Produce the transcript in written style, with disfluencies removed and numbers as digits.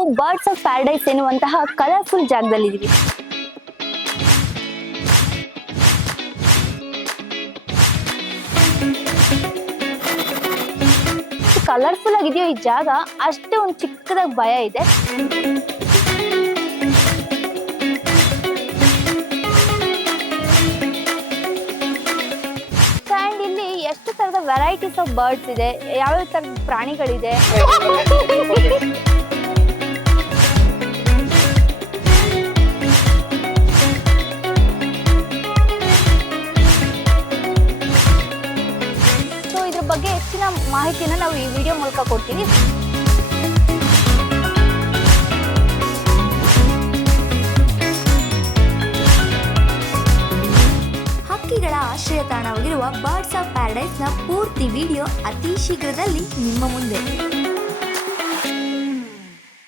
ನಾವು birds of paradise ಎನ್ನುವಂತಹ colourful ಜಾಗದಲ್ಲಿದ್ದೀವಿ. Colourful ಆಗಿದೆಯೋ ಈ ಜಾಗ, ಅಷ್ಟೇ ಒಂದು ಚಿಕ್ಕದಾಗಿ ಭಯ ಇದೆ. ಅಂಡ್ ಇಲ್ಲಿ ಎಷ್ಟು ತರದ ವೆರೈಟೀಸ್ ಆಫ್ ಬರ್ಡ್ಸ್ ಇದೆ, ಯಾವ್ಯಾವ ತರದ ಪ್ರಾಣಿಗಳಿದೆ. ಸೊ ಇದ್ರ ಬಗ್ಗೆ ಹೆಚ್ಚಿನ ಮಾಹಿತಿನ ನಾವು ಈ ವಿಡಿಯೋ ಮೂಲಕ ಕೊಡ್ತೀವಿ. ಹಕ್ಕಿಗಳ ಆಶ್ರಯ ತಾಣವಾಗಿರುವ ಬರ್ಡ್ಸ್ ಆಫ್ ಪ್ಯಾರಡೈಸ್ನ ಪೂರ್ತಿ ವಿಡಿಯೋ ಅತಿ ಶೀಘ್ರದಲ್ಲಿ ನಿಮ್ಮ ಮುಂದೆ.